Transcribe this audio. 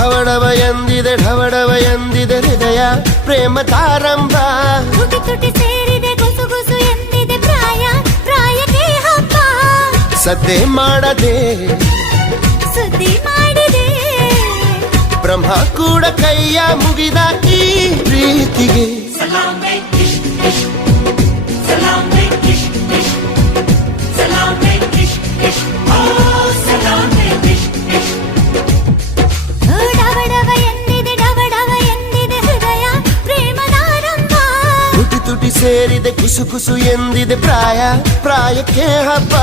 ಢವಡವ ಎಂದಿದೆ ಹೃದಯ ಪ್ರೇಮದಾರಂಭ. ತುಟಿ ತುಟಿ ಸೇರಿದೆ ಗುಸು ಗುಸು ಎಂದಿದೆ ಪ್ರಾಯ ಪ್ರಾಯಕ್ಕೆ ಹಬ್ಬ. ಸದ್ದೆ ಮಾಡದೆ ಸುದ್ದಿ ಮಾಡಿದೆ ಬ್ರಹ್ಮ ಕೂಡ ಕೈಯ ಮುಗಿದ ಈ ಪ್ರೀತಿಗೆ. ಸಲಾಮೆ ಇಶ್ ಇಶ್ ಸಲಾಮೆ ಇಶ್ ಇಶ್ ಸಲಾಮೆ ಇಶ್ ಇಶ್ ಓ ಸಲಾಮೆ ಇಶ್ ಇಶ್. ಡವಡವ ಎಂದಿದೆ ಹೃದಯ ಪ್ರೇಮದಾರಂಭ. ತುಟಿ ತುಟಿ ಸೇರಿದೆ ಕುಸು ಕುಸು ಎಂದಿದೆ ಪ್ರಾಯಕ್ಕೆ ಹಬ್ಬ.